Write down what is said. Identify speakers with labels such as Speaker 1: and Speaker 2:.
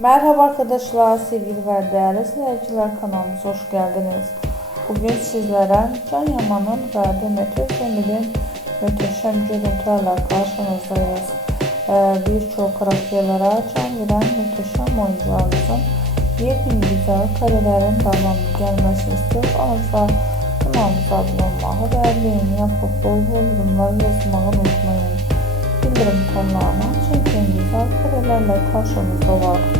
Speaker 1: Merhaba arkadaşlar, sevgili ve değerli seyirciler kanalımıza hoş geldiniz. Bugün sizlere Can Yaman'ın ve Demet Özdemir'in müteşem görüntülerle karşınızdayız. Ee, Birçok karakterlere can veren müteşem oyuncularımızın yepyeni güzel karelerin devamlı gelmesini istiyorsanız kanalımıza abone olmayı ve beğeni yapıp bol bol yorumlar yazmayı unutmayın. Bildirim tonlarına çekin güzel karelerle karşınızda var.